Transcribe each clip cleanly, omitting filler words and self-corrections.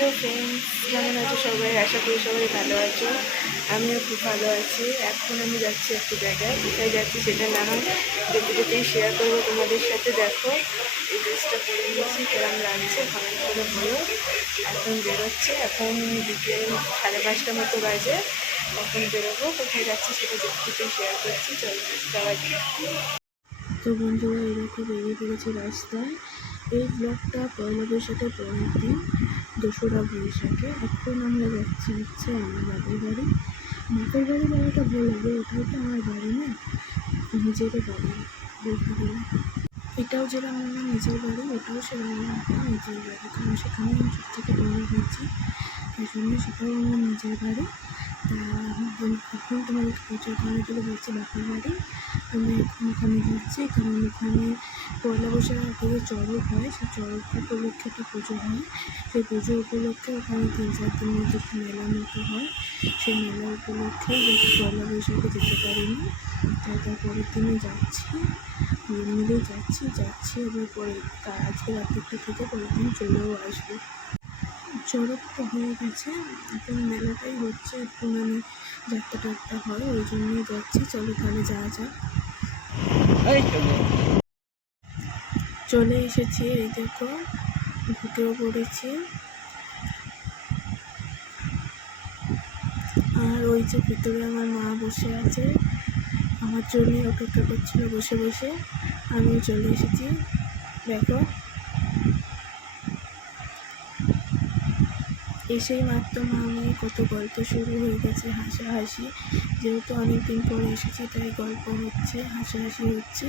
Hello friends, কেমন আছো সবাই? আশা করি সবাই ভালো আছো। আমিও খুব ভালো আছি। এখন আমি যাচ্ছি একটু জায়গায়, কোথায় যাচ্ছি সেটা না হয় যেতে যেতেই শেয়ার করবো তোমাদের সাথে। দেখো এই ড্রেসটা পরে নিয়েছি, কেমন লাগছে কমেন্ট করে বলো। এখন বেরোচ্ছে, এখন বিকেল 5:30 মতো বাজে। এখন বেরোবো, কোথায় যাচ্ছি সেটা যেতে যেতেই শেয়ার করছি। চলো যাওয়া যাক। তো বন্ধুরা, এরকম বেরিয়ে পড়েছি রাস্তায়। এই ব্লগটা পয়লা বৈশাখের পরের দিন, 2রা বৈশাখে। এখন আমরা যাচ্ছি হচ্ছে আমার বাপের বাড়ি। বাপের বাড়ি যাওয়াটা ভালো লাগে, ওটাও তো আমার বাড়ি না, নিজের বাড়ি বলতে গেলে। এটাও যেরকম আমার নিজের বাড়ি, ওটাও সেরকম আমার নিজের বাড়ি, কারণ সেখানে আমি সব থেকে বড় হয়েছি, এই জন্য সেটাও আমার নিজের বাড়ি। তা এখন তোমাদেরকে প্রচার করার জন্য বলছি বাপের বাড়ি। আমি এখন ওখানে যাচ্ছি, কারণ ওখানে পয়লা বৈশাখের আগে যে চড়ক হয়, সেই চড়ক উপলক্ষে একটা পুজো হয়। সেই পুজো উপলক্ষে ওখানে 3-4 দিন মধ্যে একটা মেলা মতো হয়। সেই মেলা উপলক্ষে পয়লা বৈশাখে যেতে পারিনি, তাই তার পরের দিনে যাচ্ছি, মিলেই যাচ্ছি এবার পরে আজকে রাত্রিটা থেকে পরের দিন চলেও আসবো। চড়ক তো হয়ে গেছে, এখন মেলাটাই হচ্ছে, একটু মানে যাত্রা হয়, ওই জন্যই যাচ্ছি। চলো তাহলে যাওয়া যাক। চলে এসেছি, এই দেখো ঢুকেও পড়েছি। আর ওই যে ভিতরে আমার মা বসে আছে, আমার জন্যই অপেক্ষা করছিল বসে বসে। আমিও চলে এসেছি, দেখো। এসেই মাত্র মা মেয়ে কত গল্প শুরু হয়ে গেছে, হাসাহাসি। যেহেতু অনেকদিন পরে এসেছি, তাই গল্প হচ্ছে, হাসাহাসি হচ্ছে।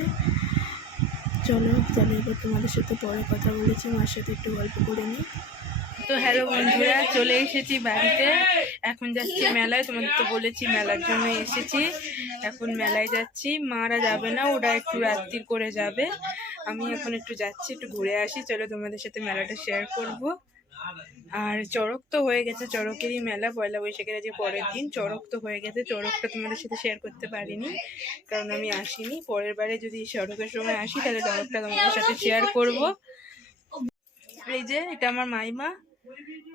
চলো তাহলে এবার তোমাদের সাথে পরে কথা বলেছি, মার সাথে একটু গল্প করে নিই। তো হ্যালো বন্ধুরা, চলে এসেছি বাড়িতে। এখন যাচ্ছি মেলায়, তোমাদের তো বলেছি মেলার জন্য এসেছি। এখন মেলায় যাচ্ছি, মারা যাবে না, ওরা একটু রাত্রির করে যাবে। আমি এখন একটু যাচ্ছি, একটু ঘুরে আসি। চলো তোমাদের সাথে মেলাটা শেয়ার করব। আর চড়ক তো হয়ে গেছে, চড়কেরই মেলা, পয়লা বৈশাখের যে পরের দিন চড়ক তো হয়ে গেছে। চড়কটা তোমাদের সাথে শেয়ার করতে পারিনি, কারণ আমি আসিনি। পরের বারে যদি চড়কের সময় আসি, তাহলে চড়কটা তোমাদের সাথে শেয়ার করব। এই যে এটা আমার মাইমা,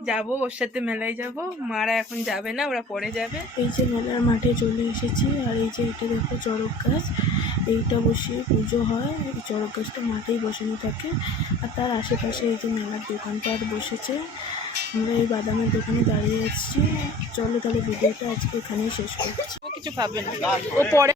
যাবো ওর সাথে মেলায় যাব। মারা এখন যাবে না, ওরা পরে যাবে। এই যে মেলার মাঠে চলে এসেছি, আর এই যে এটা দেখো চড়ক গাছ, এইটা বসিয়ে পুজো হয়। এই চড়ক গাছটা মাঠেই বসানো থাকে, আর তার আশেপাশে এই যে মেলার দোকানপাট বসেছে। আমরা এই বাদামের দোকানে দাঁড়িয়ে আসছি। চলো তাহলে ভিডিওটা আজকে এখানেই শেষ করছি। ও কিছু খাবে না, ও পরে